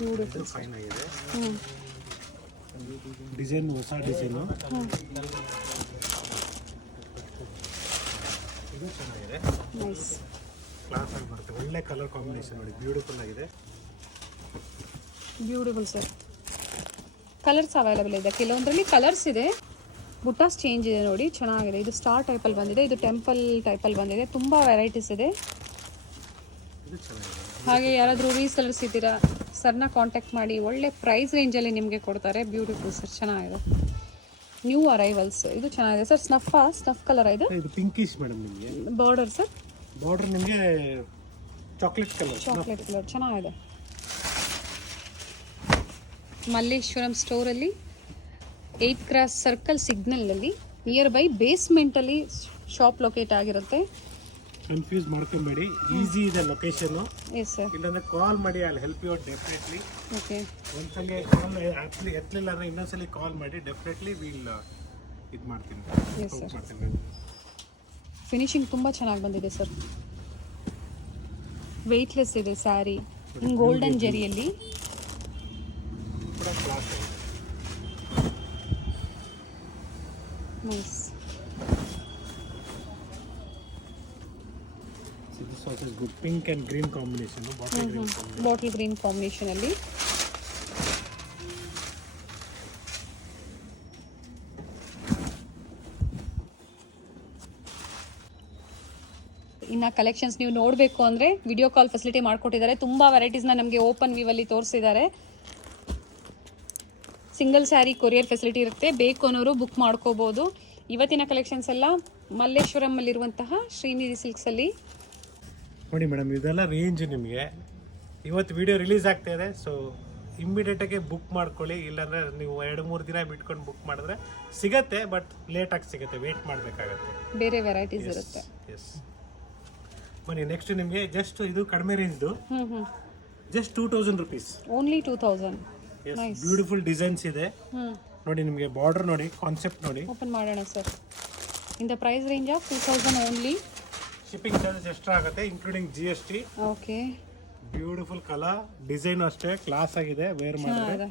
Beautiful. Fine ಆಗಿದೆ. ಡಿಸೈನ್ ಹೊಸ ಡಿಸೈನು. ಇದು ಚೆನ್ನಾಗಿದೆ. ನೈಸ್. ಕ್ಲಾಸ್ ಆಗಿ ಬರುತ್ತೆ. ಒಳ್ಳೆ ಕಲರ್ ಕಾಂಬಿನೇಷನ್. ನೋಡಿ, ಬ್ಯೂಟಿಫುಲ್ ಆಗಿದೆ. Beautiful sir. ಕಲರ್ಸ್ ಅವೈಲೇಬಲ್ ಇದೆ. ಕೆಲವೊಂದರಲ್ಲಿ ಕಲರ್ಸ್ ಇದೆ, ಬುಟ್ಟಾಸ್ ಚೇಂಜ್ ಇದೆ ನೋಡಿ. ಚೆನ್ನಾಗಿದೆ. ಇದು ಸ್ಟಾರ್ ಟೈಪಲ್ಲಿ ಬಂದಿದೆ, ಇದು ಟೆಂಪಲ್ ಟೈಪಲ್ಲಿ ಬಂದಿದೆ. ತುಂಬ ವೆರೈಟೀಸ್ ಇದೆ. ಇದು ಚೆನ್ನಾಗಿದೆ. ಹಾಗೆ ಯಾರಾದರೂ ರೀಸೆಲರ್ಸ್ ಇದ್ದೀರಾ, ಸರ್ನ ಕಾಂಟ್ಯಾಕ್ಟ್ ಮಾಡಿ. ಒಳ್ಳೆ ಪ್ರೈಸ್ ರೇಂಜಲ್ಲಿ ನಿಮಗೆ ಕೊಡ್ತಾರೆ. ಬ್ಯೂಟಿಫುಲ್ ಸರ್, ಚೆನ್ನಾಗಿದೆ. New arrivals. ಇದು ಚೆನ್ನಾಗಿದೆ ಸರ್. ಸ್ನಫ್ ಕಲರ್ ಇದು. ಇದು ಪಿಂಕಿಶ್ ಮೇಡಮ್. ನಿಮಗೆ ಬಾರ್ಡರ್ ಸರ್. ಬಾರ್ಡರ್ ನಿಮಗೆ ಚಾಕ್ಲೇಟ್ ಕಲರ್. ಚೆನ್ನಾಗಿದೆ. ಮಲ್ಲೇಶ್ವರಂ ಸ್ಟೋರಲ್ಲಿ 8th ಕ್ರಾಸ್ ಸರ್ಕಲ್ ಸಿಗ್ನಲಲ್ಲಿ ನಿಯರ್ ಬೈ ಬೇಸ್ಮೆಂಟಲ್ಲಿ ಶಾಪ್ ಲೊಕೇಟ್ ಆಗಿರುತ್ತೆ. ಕನ್ಫ್ಯೂಸ್ ಮಾಡ್ಕೊಬೇಡಿ, ಈಸಿ ಇದೆ ಲೊಕೇಶನ್. Yes sir. ಇಲ್ಲಾಂದ್ರೆ ಕಾಲ್ ಮಾಡಿ, ಅಲ್ಲಿ ಹೆಲ್ಪ್ ಯು ಡೆಫಿನೆಟ್ಲಿ. ಓಕೆ. ಒಂದ್ಸಲಿ ಕಾಲ್ ಎತ್ತಲಿಲ್ಲ ಅಂದ್ರೆ ಇನ್ನೊಂದ್ಸಲಿ ಕಾಲ್ ಮಾಡಿ, ಡೆಫಿನೆಟ್ಲಿ ವೀಲ್ ಇದು ಮಾಡ್ತೀನಿ. Yes sir. ಫಿನಿಶಿಂಗ್ ತುಂಬ ಚೆನ್ನಾಗಿ ಬಂದಿದೆ ಸರ್. ವೆಯ್ಟ್ಲೆಸ್ ಇದೆ ಸ್ಯಾರಿ. ಗೋಲ್ಡನ್ ಜರಿಯಲ್ಲಿ. ಕೂಡ ಕ್ಲಾಸ್ ಇದೆ. Nice. This also is good. Pink and green combination. Bottle green combination. Bottle green ಕಾಂಬಿನೇಷನಲ್ಲಿ. ಇನ್ನು ಕಲೆಕ್ಷನ್ಸ್ ನೀವು ನೋಡಬೇಕು ಅಂದರೆ ವಿಡಿಯೋ ಕಾಲ್ ಫೆಸಿಲಿಟಿ ಮಾಡಿಕೊಟ್ಟಿದ್ದಾರೆ. ತುಂಬ ವೆರೈಟೀಸ್ನ ನಮಗೆ ಓಪನ್ ವ್ಯೂವಲ್ಲಿ ತೋರಿಸಿದ್ದಾರೆ. ಸಿಂಗಲ್ ಸ್ಯಾರಿ ಕೊರಿಯರ್ ಫೆಸಿಲಿಟಿ ಇರುತ್ತೆ. ಬೇಕು ಅನ್ನೋರು ಬುಕ್ ಮಾಡ್ಕೋಬೋದು. ಇವತ್ತಿನ ಕಲೆಕ್ಷನ್ಸ್ ಎಲ್ಲ ಮಲ್ಲೇಶ್ವರಮಲ್ಲಿರುವಂತಹ ಶ್ರೀನಿಧಿ ಸಿಲ್ಕ್ಸಲ್ಲಿ. ನೋಡಿ ಮೇಡಮ್, ಇದೆಲ್ಲ ರೇಂಜ್ ನಿಮಗೆ ಇವತ್ತು ವಿಡಿಯೋ ರಿಲೀಸ್ ಆಗ್ತಾ ಇದೆ. ಸೊ ಇಮ್ಮಿಡಿಯೇಟಾಗಿ ಬುಕ್ ಮಾಡ್ಕೊಳ್ಳಿ. ಇಲ್ಲಾಂದರೆ ನೀವು 2-3 ದಿನ ಬಿಟ್ಕೊಂಡು ಬುಕ್ ಮಾಡಿದ್ರೆ ಸಿಗತ್ತೆ, ಬಟ್ ಲೇಟಾಗಿ ಸಿಗುತ್ತೆ, ವೇಟ್ ಮಾಡಬೇಕಾಗತ್ತೆ. ಬೇರೆ ವೆರೈಟೀಸ್ ಇರುತ್ತೆ. ಎಸ್. ಬನ್ನಿ, ನೆಕ್ಸ್ಟ್ ನಿಮಗೆ ಜಸ್ಟ್ ಇದು ಕಡಿಮೆ ರೇಂಜ್ದು. Just 2000 rupees. Only 2000. Beautiful designs ಇದೆ ನೋಡಿ. ನಿಮಗೆ ಬಾರ್ಡರ್ ನೋಡಿ, ಕಾನ್ಸೆಪ್ಟ್ ನೋಡಿ. ಓಪನ್ ಮಾಡೋಣ sir. In the price range of 2000 only. Shipping charges extra ಆಗುತ್ತೆ including GST. Okay, beautiful colour, design ಅಷ್ಟೇ ಕ್ಲಾಸ್ ಆಗಿದೆ. ವೇರ್ ಮಾಡಿದ್ರೆ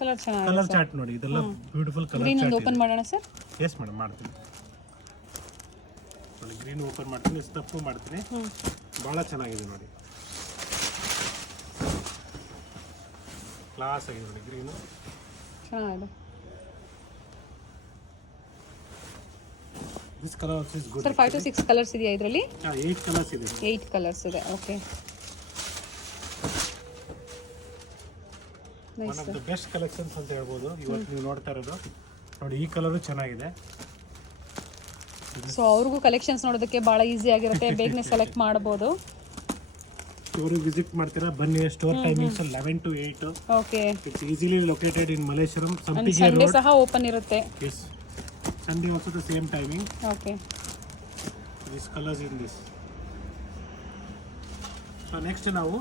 ಕಲರ್ ಚೆನ್ನಾಗಿದೆ. ಕಲರ್ ಚಾರ್ಟ್ ನೋಡಿ, ಇದೆಲ್ಲ ಬ್ಯೂಟಿಫುಲ್ ಕಲರ್ ಗ್ರೀನ್ ಒಂದು ಚಾರ್ಟ್. ಓಪನ್ ಮಾಡೋಣ ಸರ್. ಎಸ್ ಮೇಡಮ್, ಮಾಡ್ತೀನಿ ನೋಡಿ. ಗ್ರೀನ್ ಓಪನ್ ಮಾಡ್ತೀನಿ, ಸ್ಟಫ್ ಮಾಡ್ತೀನಿ. ಭಾಳ ಚೆನ್ನಾಗಿದೆ ನೋಡಿ, ಕ್ಲಾಸ್ ಆಗಿದೆ ನೋಡಿ. ಗ್ರೀನು ಚೆನ್ನಾಗಿದೆ. This colour also is good sir 5 to 6 colours ಇದೆಯಾ ಇದರಲ್ಲಿ? 8 ಕಲರ್ಸ್ ಇದೆ. 8 ಕಲರ್ಸ್ ಇದೆ. Okay, one of the best collections ಅಂತ ಹೇಳ್ಬೋದು ಇವತ್ತು ನೀವು ನೋಡ್ತಾ ಇರೋದು. ನೋಡಿ, ಈ ಕಲರು ಚೆನ್ನಾಗಿದೆ. ಸೊ ಅವ್ರಿಗೂ ಕಲೆಕ್ಷನ್ಸ್ ನೋಡೋದಕ್ಕೆ ಭಾಳ ಈಸಿ ಆಗಿರುತ್ತೆ, ಬೇಗನೆ ಸೆಲೆಕ್ಟ್ ಮಾಡ್ಬೋದು. ಸ್ಟೋರಿಗೆ ವಿಸಿಟ್ ಮಾಡ್ತೀರಾ ಬನ್ನಿ. Store timings 11 to 8. ಓಕೆ, it's easily located in Malleshwaram, Sampige Sunday road. ಸಹ ಓಪನ್ ಇರುತ್ತೆ. Yes, Sunday also the same timing. Okay, this colours in this. So next ನಾವು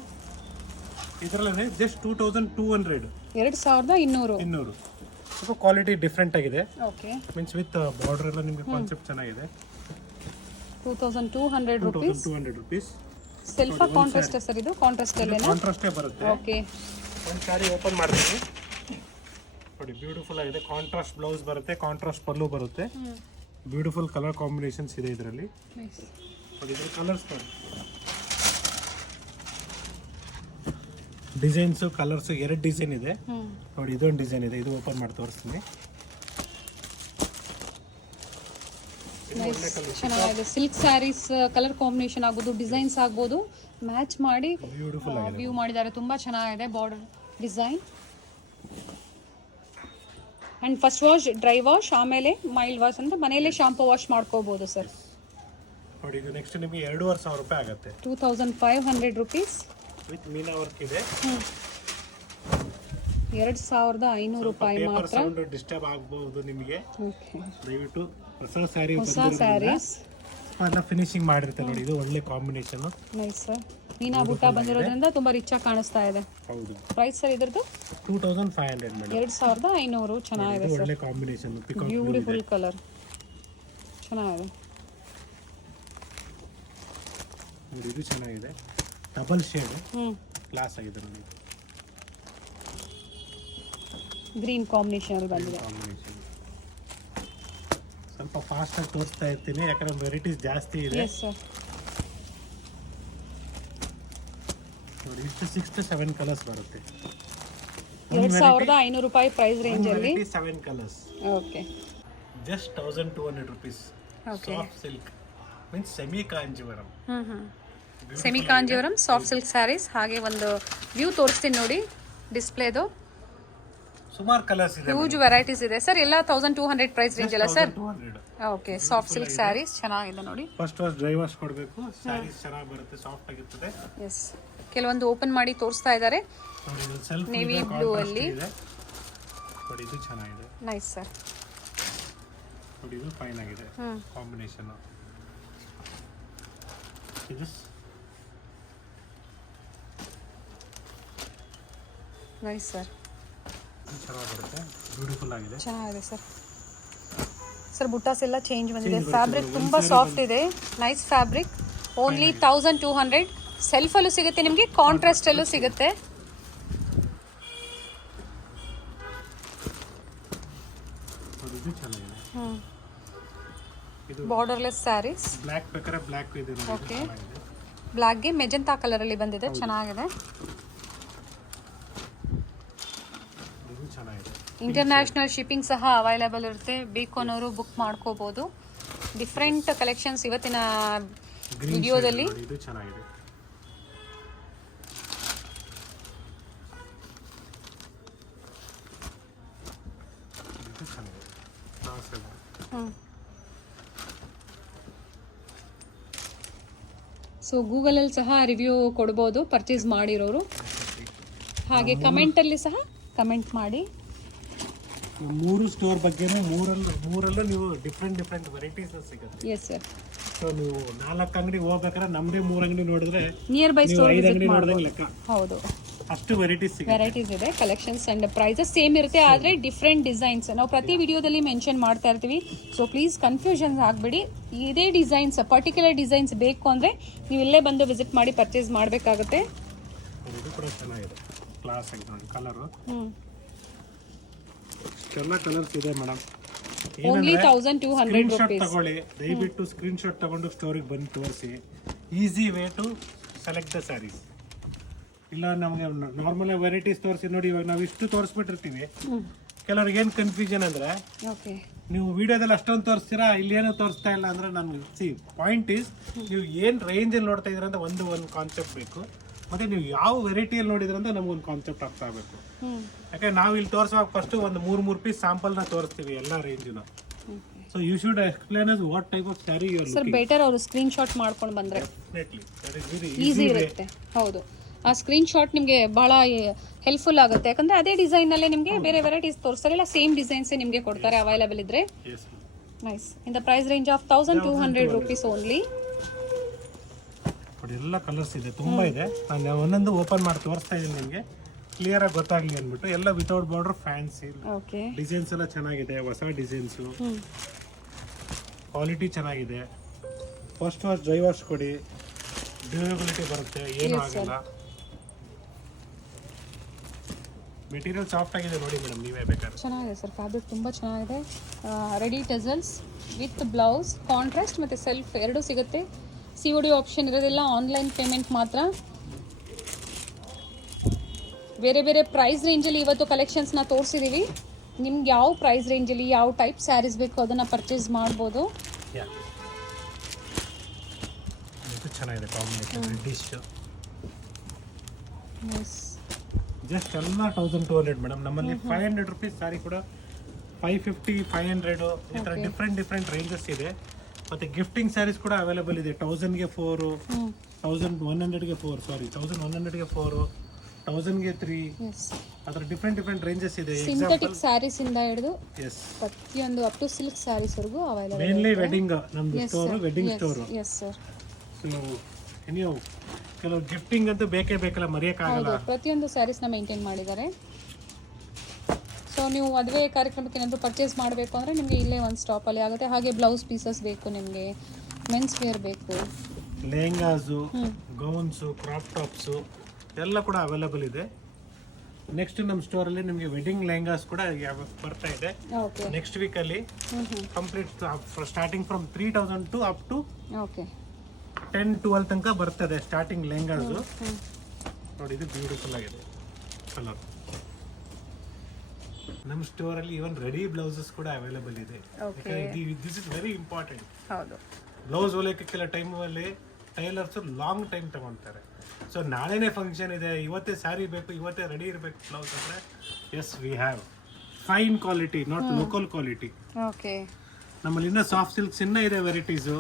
ಇದರಲ್ಲೇ ಜಸ್ಟ್ 2200. 2200. ಸ್ವಲ್ಪ ಕ್ವಾಲಿಟಿ ಡಿಫ್ರೆಂಟ್ ಆಗಿದೆ. ಓಕೆ, ಮೀನ್ಸ್ ವಿತ್ ಬಾರ್ಡರ್ ಎಲ್ಲ ನಿಮಗೆ ಕಾನ್ಸೆಪ್ಟ್ ಚೆನ್ನಾಗಿದೆ. 2200 ರುಪೀಸ್. 2200 rupees. ಸೆಲ್ಫಾ ಕಾಂಟ್ರಾಸ್ಟ್ ಸರ್ ಇದು? ಕಾಂಟ್ರಾಸ್ಟ್ ಅಲ್ಲೇನಾ? ಕಾಂಟ್ರಾಸ್ಟೇ ಬರುತ್ತೆ. ಓಕೆ, ಒಂದು ಸಾರಿ ಓಪನ್ ಮಾಡ್ತೀನಿ ನೋಡಿ, ಬ್ಯೂಟಿಫುಲ್ ಆಗಿದೆ. ಕಾಂಟ್ರಾಸ್ಟ್ ಬ್ಲೌಸ್ ಬರುತ್ತೆ, ಕಾಂಟ್ರಾಸ್ಟ್ ಪಲ್ಲು ಬರುತ್ತೆ. ಬ್ಯೂಟಿಫುಲ್ ಕಲರ್ ಕಾಂಬಿನೇಷನ್ಸ್ ಇದೆ ಇದರಲ್ಲಿ. ನೈಸ್. ನೋಡಿ, ಇದ್ರ ಕಲರ್ಸ್ ನೋಡಿ, ಡಿಸೈನ್ಸು ಕಲರ್ಸು 2 ಡಿಸೈನ್ ಇದೆ ನೋಡಿ. ಇದೊಂದು ಡಿಸೈನ್ ಇದೆ, ಇದು ಓಪನ್ ಮಾಡಿ ತೋರಿಸ್ತೀನಿ. ಚೆನ್ನಾಗಿದೆ. ಸಿಲ್ಕ್ ಸ್ಯಾರೀಸ್ ಕಲರ್ ಕಾಂಬಿನೇಷನ್ ಆಗ್ಬೋದು, ಡಿಸೈನ್ಸ್ ಆಗ್ಬೋದು, ಮ್ಯಾಚ್ ಮಾಡಿ ಬ್ಯೂಟಿಫುಲ್ ಆಗಿದೆ. ವ್ಯೂ ಮಾಡಿದ್ದಾರೆ. ತುಂಬ ಚೆನ್ನಾಗಿದೆ border design. And first wash, dry wash, ಆಮೇಲೆ ಮೈಲ್ಡ್ ವಾಶ್ ಅಂತ ಮನೆಯಲ್ಲೇ ಶಾಂಪೂ ವಾಶ್ ಮಾಡ್ಕೋಬೋದು ಸರ್. ನೋಡಿ, ಇದು ನೆಕ್ಸ್ಟ್ ನಿಮಗೆ 2500 ರೂಪಾಯಿ ಆಗುತ್ತೆ. 2500 ರುಪೀಸ್ ವಿತ್ ಮೀನಾ ವರ್ಕ್ ಇದೆ. 2500 ರೂಪಾಯಿ ಮಾತ್ರ. ಸೌಂಡ್ ಡಿಸ್ಟರ್ಬ್ ಆಗಬಹುದು ನಿಮಗೆ. ಓಕೆ, ದಯವಿಟ್ಟು ಹೊಸ ಸ್ಯಾರಿ ಹೊಸ ಸ್ಯಾರೀಸ್ ಎಲ್ಲ ಫಿನಿಶಿಂಗ್ ಮಾಡಿರುತ್ತೆ ನೋಡಿ. ಇದು ಒಳ್ಳೆ ಕಾಂಬಿನೇಷನ್. Nice sir. ಮೀನಾ ಬುಟ್ಟ ಬಂದಿರೋದ್ರಿಂದ ತುಂಬಾ ರಿಚ್ ಆಗಿ ಕಾಣಿಸ್ತಾ ಇದೆ. ಹೌದು. ಪ್ರೈಸ್ ಸರ್ ಇದ್ರದ್ದು 2500 ಮೇಡಮ್. 2500. ಚೆನ್ನಾಗಿದೆ ಸರ್, ಒಳ್ಳೆ ಕಾಂಬಿನೇಷನ್. ಬ್ಯೂಟಿಫುಲ್ ಕಲರ್, ಚೆನ್ನಾಗಿದೆ ನೋಡಿ, ಇದು ಚೆನ್ನಾಗಿದೆ. ಡಬಲ್ ಶೇಡ್ ಕ್ಲಾಸ್ ಆಗಿದೆ ನೋಡಿ. ಗ್ರೀನ್ ಕಾಂಬಿನೇಷನ್ ಅಲ್ಲಿ ಬಂದಿದೆ. ಕಾಂಬಿನೇಷನ್ ಸ್ವಲ್ಪ ಫಾಸ್ಟ್ ಆಗಿ ತೋರಿಸ್ತಾ ಇರ್ತೀನಿ ಯಾಕಂದ್ರೆ ವೆರೈಟೀಸ್ ಜಾಸ್ತಿ ಇದೆ. Yes sir. ನೋಡಿ, ಇಷ್ಟು 6 to 7 ಕಲರ್ಸ್ ಬರುತ್ತೆ. 2500 ರೂಪಾಯಿ ಪ್ರೈಸ್ ರೇಂಜ್ ಅಲ್ಲಿ 7 colours. Okay, just 1200 rupees. Okay. Soft silk means semi Kanjeevaram. Semi Kanjeevaram soft silk sarees. ಹಾಗೆ ಒಂದು ವ್ಯೂ ತೋರಿಸ್ತೀನಿ ನೋಡಿ ಡಿಸ್ಪ್ಲೇದು. ಸುಮಾರು ಕಲರ್ಸ್ ಇದೆ. ಹ್ಯೂಜ್ ವೆರೈಟೀಸ್ ಇದೆ ಸರ್. ಎಲ್ಲ 1200 ಪ್ರೈಸ್ ರೇಂಜ್ ಅಲ್ಲ sir? 200. Okay, soft silk sarees ಚೆನ್ನಾಗಿದೆ ನೋಡಿ. ಫಸ್ಟ್ ವಾಶ್, ಡ್ರೈ ವಾಶ್ ಕೊಡಬೇಕು. ಸ್ಯಾರೀಸ್ ಚೆನ್ನಾಗಿ ಬರುತ್ತೆ, ಸಾಫ್ಟ್ ಆಗಿರ್ತದೆ. ಎಸ್, ಕೆಲವೊಂದು ಓಪನ್ ಮಾಡಿ ತೋರಿಸ್ತಾ ಇದ್ದಾರೆ. ನೋಡಿ, ಇದು ಸೆಲ್ಫ್ ನೇವಿ ಬ್ಲೂ ಅಲ್ಲಿ ನೋಡಿ, ಇದು ಚೆನ್ನಾಗಿದೆ. Nice sir. ನೋಡಿ, ಇದು ಫೈನ್ ಆಗಿದೆ ಕಾಂಬಿನೇಷನ್. ಇದು ನೈಸ್ ಸರ್, ಚೆನ್ನಾಗಿ ಬರುತ್ತೆ, ಬ್ಯೂಟಿಫುಲ್ ಆಗಿದೆ. ಚೆನ್ನಾಗಿದೆ ಸರ್. ಸರ್ ಬುಟ್ಟಾಸ್ ಎಲ್ಲ ಚೇಂಜ್ ಬಂದಿದೆ. ಫ್ಯಾಬ್ರಿಕ್ ತುಂಬಾ ಸಾಫ್ಟ್ ಇದೆ. Nice fabric. ಓನ್ಲಿ 1200. ಸೆಲ್ಫಲ್ಲೂ ಸಿಗುತ್ತೆ ನಿಮಗೆ, ಕಾಂಟ್ರಾಸ್ಟಲ್ಲೂ ಸಿಗುತ್ತೆ. ಇದು ಚೆನ್ನಾಗಿದೆ. ಇದು ಬಾರ್ಡರ್ಲೆಸ್ ಸ್ಯಾರೀಸ್. ಬ್ಲ್ಯಾಕ್ ಬೇಕಾದ್ರೆ ಬ್ಲ್ಯಾಕ್ ಇದೆ ನೋಡಿ. ಓಕೆ, ಬ್ಲ್ಯಾಕ್ಗೆ ಮೆಜೆಂಟಾ ಕಲರ್ ಅಲ್ಲಿ ಬಂದಿದೆ, ಚೆನ್ನಾಗಿದೆ. ಇದು ಚೆನ್ನಾಗಿದೆ. ಇಂಟರ್ನ್ಯಾಷನಲ್ ಶಿಪ್ಪಿಂಗ್ ಸಹ ಅವೈಲೇಬಲ್ ಇರುತ್ತೆ. ಬೇಕು ಅನ್ನೋರು ಬುಕ್ ಮಾಡ್ಕೋಬಹುದು. ಡಿಫ್ರೆಂಟ್ ಕಲೆಕ್ಷನ್ಸ್ ಇವತ್ತಿನ ವಿಡಿಯೋದಲ್ಲಿ. ಇದು ಚೆನ್ನಾಗಿದೆ. ಇದು ಚೆನ್ನಾಗಿದೆ. ಸೊ ಗೂಗಲಲ್ಲಿ ಸಹ ರಿವ್ಯೂ ಕೊಡ್ಬೋದು ಪರ್ಚೇಸ್ ಮಾಡಿರೋರು. ಹಾಗೆ ಕಮೆಂಟಲ್ಲಿ ಸಹ ಕಮೆಂಟ್ ಮಾಡಿ. 3 ಸ್ಟೋರ್ ಬಗ್ಗೆ ಮೂರಲ್ಲೂ ನೀವು ಡಿಫ್ರೆಂಟ್ ವೆರೈಟೀಸ್ ಸಿಗುತ್ತೆ. S sir. ಸೊ ನೀವು 4 ಅಂಗಡಿ ಹೋಗ್ಬೇಕಾದ್ರೆ ನಮ್ಮದೇ 3 ಅಂಗಡಿ ನೋಡಿದ್ರೆ ನಿಯರ್ ಬೈ ಸ್ಟೋರ್ 5 ಅಂಗಡಿ ನೋಡಿದಂಗೆ ಲೆಕ್ಕ. ಹೌದು. ಅಷ್ಟು ವೆರೈಟೀಸ್ ಸಿಗುತ್ತೆ. ವೆರೈಟೀಸ್ ಇದೆ, ಕಲೆಕ್ಷನ್ಸ್ ಅಂಡ್ ಪ್ರೈಸಸ್ ಸೇಮ್ ಇರುತ್ತೆ, ಆದರೆ ಡಿಫ್ರೆಂಟ್ ಡಿಸೈನ್ಸ್ ನಾವು ಪ್ರತಿ ವಿಡಿಯೋದಲ್ಲಿ ಮೆನ್ಷನ್ ಮಾಡ್ತಾ ಇರ್ತೀವಿ. ಸೊ ಪ್ಲೀಸ್ ಕನ್ಫ್ಯೂಷನ್ ಆಗಬೇಡಿ. ಇದೇ ಡಿಸೈನ್ಸ್ ಪರ್ಟಿಕ್ಯುಲರ್ ಡಿಸೈನ್ಸ್ ಬೇಕು ಅಂದರೆ ನೀವು ಇಲ್ಲೇ ಬಂದು ವಿಸಿಟ್ ಮಾಡಿ ಪರ್ಚೇಸ್ ಮಾಡಬೇಕಾಗುತ್ತೆ. ಇದು ಕೂಡ ಚೆನ್ನಾಗಿದೆ, ಕ್ಲಾಸ್ ಆಗಿದೆ ನೋಡಿ ಕಲರು. ಹ್ಞೂ, ಇಷ್ಟೆಲ್ಲ ಕಲರ್ಸ್ ಇದೆ ಮೇಡಮ್. Only 1200 screenshot rupees. ತಗೊಳ್ಳಿ, ದಯವಿಟ್ಟು ಸ್ಕ್ರೀನ್ಶಾಟ್ ತಗೊಂಡು ಸ್ಟೋರಿಗೆ ಬಂದು ತೋರಿಸಿ. Easy way to select the sarees. ಇಲ್ಲ ನಮಗೆ ನಾರ್ಮಲ್ ವೆರೈಟೀಸ್ ತೋರಿಸಿ ನೋಡಿ. ಇವಾಗ ನಾವು ಇಷ್ಟು ತೋರಿಸ್ಬಿಟ್ಟಿರ್ತೀವಿ, ಕೆಲವ್ರಿಗೆ ಏನು ಕನ್ಫ್ಯೂಷನ್ ಅಂದರೆ ಓಕೆ, ನೀವು ವಿಡಿಯೋದಲ್ಲಿ ಅಷ್ಟೊಂದು ತೋರಿಸ್ತೀರಾ, ಇಲ್ಲಿ ಏನೋ ತೋರಿಸ್ತಾ ಇಲ್ಲ ಅಂದರೆ ನನ್ಗೆ ಪಾಯಿಂಟ್ ಈಸ್ ನೀವು ಏನು ರೇಂಜಲ್ಲಿ ನೋಡ್ತಾ ಇದ್ದೀರ ಅಂತ ಒಂದು ಕಾನ್ಸೆಪ್ಟ್ ಬೇಕು. ಮತ್ತು ನೀವು ಯಾವ ವೆರೈಟಿಯಲ್ಲಿ ನೋಡಿದ್ರಂತ ನಮಗೊಂದು ಕಾನ್ಸೆಪ್ಟ್ ಅರ್ಥ ಆಗಬೇಕು. ಯಾಕಂದ್ರೆ ನಾವು ಇಲ್ಲಿ ತೋರಿಸುವಾಗ ಫಸ್ಟು ಒಂದು ಮೂರು ಪೀಸ್ ಸ್ಯಾಂಪಲ್ನ ತೋರಿಸ್ತೀವಿ ಎಲ್ಲ ರೇಂಜಿನ. So you should explain us what type of sari you are sir better ಅವರು ಸ್ಕ್ರೀನ್ ಶಾಟ್ ಮಾಡ್ಕೊಂಡು ಬಂದರೆ definitely that is very easy ಇರುತ್ತೆ. ಹೌದು, ಆ ಸ್ಕ್ರೀನ್ ಶಾಟ್ ನಿಮಗೆ ಭಾಳ ಹೆಲ್ಪ್ಫುಲ್ ಆಗುತ್ತೆ. ಯಾಕಂದರೆ ಅದೇ ಡಿಸೈನಲ್ಲೇ ನಿಮಗೆ ಬೇರೆ ವೆರೈಟೀಸ್ ತೋರಿಸ್ತಾರೆ, ಇಲ್ಲ ಸೇಮ್ ಡಿಸೈನ್ಸೇ ನಿಮಗೆ ಕೊಡ್ತಾರೆ ಅವೈಲೇಬಲ್ ಇದ್ದರೆ. Yes. Nice. In the price range of 1200 rupees only. But ಎಲ್ಲ ಕಲರ್ಸ್ ಇದೆ, ತುಂಬ ಇದೆ. ನಾನು ಒಂದೊಂದು ಓಪನ್ ಮಾಡಿ ತೋರಿಸ್ತಾ ಇದ್ದೀನಿ ನಿಮಗೆ ಕ್ಲಿಯರಾಗಿ ಗೊತ್ತಾಗಲಿ ಅಂದ್ಬಿಟ್ಟು. ಎಲ್ಲ without border, fancy okay, designs ಎಲ್ಲ ಚೆನ್ನಾಗಿದೆ, ಹೊಸ ಡಿಸೈನ್ಸು, ಕ್ವಾಲಿಟಿ ಚೆನ್ನಾಗಿದೆ. ಫಸ್ಟ್ ವಾಶ್ ಡ್ರೈ ವಾಶ್ ಕೊಡಿ, ಡ್ಯೂರಬಿಲಿಟಿ ಬರುತ್ತೆ, ಏನೂ ಆಗಲ್ಲ. ಮೆಟೀರಿಯಲ್ ಸಾಫ್ಟ್ ಆಗಿದೆ ನೋಡಿ ಮೇಡಮ್, ನೀವೇ ಬೇಕಾದ್ರೆ. ಚೆನ್ನಾಗಿದೆ ಸರ್, ಫ್ಯಾಬ್ರಿಕ್ ತುಂಬ ಚೆನ್ನಾಗಿದೆ. Ready tassels with blouse, contrast ಮತ್ತು ಸೆಲ್ಫ್ ಎರಡೂ ಸಿಗುತ್ತೆ. COD ಆಪ್ಷನ್ ಇರೋದಿಲ್ಲ, ಆನ್ಲೈನ್ ಪೇಮೆಂಟ್ ಮಾತ್ರ. ಬೇರೆ ಬೇರೆ ಪ್ರೈಸ್ ರೇಂಜಲ್ಲಿ ಇವತ್ತು ಕಲೆಕ್ಷನ್ಸ್ನ ತೋರಿಸಿದ್ದೀವಿ. ನಿಮ್ಗೆ ಯಾವ ಪ್ರೈಸ್ ರೇಂಜಲ್ಲಿ ಯಾವ ಟೈಪ್ ಸ್ಯಾರೀಸ್ ಬೇಕು ಅದನ್ನು ಪರ್ಚೇಸ್ ಮಾಡ್ಬೋದು. ಇದು ಚೆನ್ನಾಗಿದೆ ಕಾಂಬಿನೇಷನ್, ರೆಡ್ಡಿಶ್. ಜಸ್ಟ್ ಎಲ್ಲ 1200 ಮೇಡಮ್. ನಮ್ಮಲ್ಲಿ 500 rupees ಸ್ಯಾರಿ ಕೂಡ 550, 500 ಈ ಥರ ಡಿಫ್ರೆಂಟ್ ರೇಂಜಸ್ ಇದೆ. ಮತ್ತು ಗಿಫ್ಟಿಂಗ್ ಸ್ಯಾರೀಸ್ ಕೂಡ ಅವೈಲೇಬಲ್ ಇದೆ. 1000ಗೆ 4, 1100ಗೆ 4, ಸಾರಿ 1100ಗೆ 4, 1000ಗೆ 3, ಆ ಥರ ಡಿಫ್ರೆಂಟ್ ರೇಂಜಸ್ ಇದೆ. ಸಿಂಥೆಟಿಕ್ ಸ್ಯಾರೀಸ್ ಇಂದ ಹಿಡಿದು ಎಸ್, ಪ್ರತಿಯೊಂದು ಅಪ್ ಟು ಸಿಲ್ಕ್ ಸ್ಯಾರೀಸ್ವರೆಗೂ ಅವೈಲೇಬಲ್. ಮೇನ್ಲಿ ವೆಡ್ಡಿಂಗ್ ನಮ್ಮದು store, wedding store. Yes sir. So ನೀವು ಕೆಲವು ಗಿಫ್ಟಿಂಗ್ ಅಂತೂ ಬೇಕೇ ಬೇಕಲ್ಲ, ಮರೆಯೋಕ್ಕಾಗಲ್ಲ. ಹೌದು, ಪ್ರತಿಯೊಂದು ಸ್ಯಾರೀಸ್ನ ಮೇಂಟೈನ್ ಮಾಡಿದ್ದಾರೆ. ಸೊ ನೀವು ಮದುವೆ ಕಾರ್ಯಕ್ರಮಕ್ಕೆ ಏನಾದರೂ ಪರ್ಚೇಸ್ ಮಾಡಬೇಕು ಅಂದರೆ ನಿಮಗೆ ಇಲ್ಲೇ ಒಂದು ಸ್ಟಾಪಲ್ಲಿ ಆಗುತ್ತೆ. ಹಾಗೆ ಬ್ಲೌಸ್ ಪೀಸಸ್ ಬೇಕು ನಿಮಗೆ, ಮೆನ್ಸ್ ವೇರ್ ಬೇಕು, ಲೆಹಂಗಾಸು, ಗೌನ್ಸು, ಕ್ರಾಪ್ ಟಾಪ್ಸು ಎಲ್ಲ ಕೂಡ ಅವೈಲೇಬಲ್ ಇದೆ. ನೆಕ್ಸ್ಟ್ ನಮ್ಮ ಸ್ಟೋರಲ್ಲಿ ನಿಮಗೆ ವೆಡ್ಡಿಂಗ್ ಲೆಹಂಗಾಸ್ ಕೂಡ ಬರ್ತಾ ಇದೆ ಓಕೆ. ನೆಕ್ಸ್ಟ್ ವೀಕಲ್ಲಿ. Complete starting from 3000 to up to okay 10-12 ತನಕ ಬರ್ತದೆ ಸ್ಟಾರ್ಟಿಂಗ್ ಲೆಹಂಗಾಸು. ನೋಡಿ ಇದು ಬ್ಯೂಟಿಫುಲ್ ಆಗಿದೆ ಕಲರ್. ನಮ್ಮ ಸ್ಟೋರಲ್ಲಿ ಈವನ್ ರೆಡಿ ಬ್ಲೌಸಸ್ ಕೂಡ ಅವೈಲೇಬಲ್ ಇದೆ. This is very important. ಹೌದು, ಬ್ಲೌಸ್ ಹೊಲಿಯೋಕ್ಕೆ ಕೆಲ ಟೈಮಲ್ಲಿ ಟೈಲರ್ಸು ಲಾಂಗ್ ಟೈಮ್ ತಗೊಳ್ತಾರೆ. ಸೊ ನಾಳೆನೇ ಫಂಕ್ಷನ್ ಇದೆ, ಇವತ್ತೇ ಸ್ಯಾರಿ ಬೇಕು, ಇವತ್ತೇ ರೆಡಿ ಇರಬೇಕು ಬ್ಲೌಸ್ ಅಂದರೆ, yes we have fine quality, not local quality. Okay. ನಮ್ಮಲ್ಲಿ ಇನ್ನೂ ಸಾಫ್ಟ್ ಸಿಲ್ಕ್ಸ್ ಇನ್ನೂ ಇದೆ ವೆರೈಟೀಸು.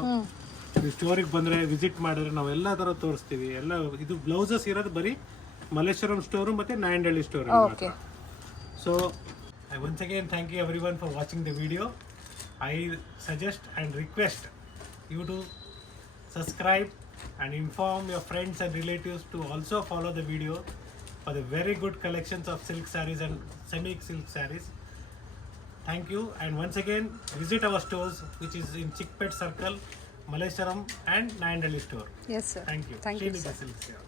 ನೀವು ಸ್ಟೋರಿಗೆ ಬಂದರೆ ವಿಸಿಟ್ ಮಾಡಿದ್ರೆ ನಾವು ಎಲ್ಲ ಥರ ತೋರಿಸ್ತೀವಿ. ಎಲ್ಲ ಇದು ಬ್ಲೌಸಸ್ ಇರೋದು ಬರೀ ಮಲ್ಲೇಶ್ವರಂ ಸ್ಟೋರು ಮತ್ತು Nayandahalli store. Okay. So once again thank you everyone for watching the video. I suggest and request you to subscribe and inform your friends and relatives to also follow the video for the very good collections of silk sarees and semi silk sarees. Thank you, and once again visit our stores which is in Chickpet Circle, Malleshwaram and Nayandahalli store. Yes sir. Thank you. Thank you, sir. Silks here.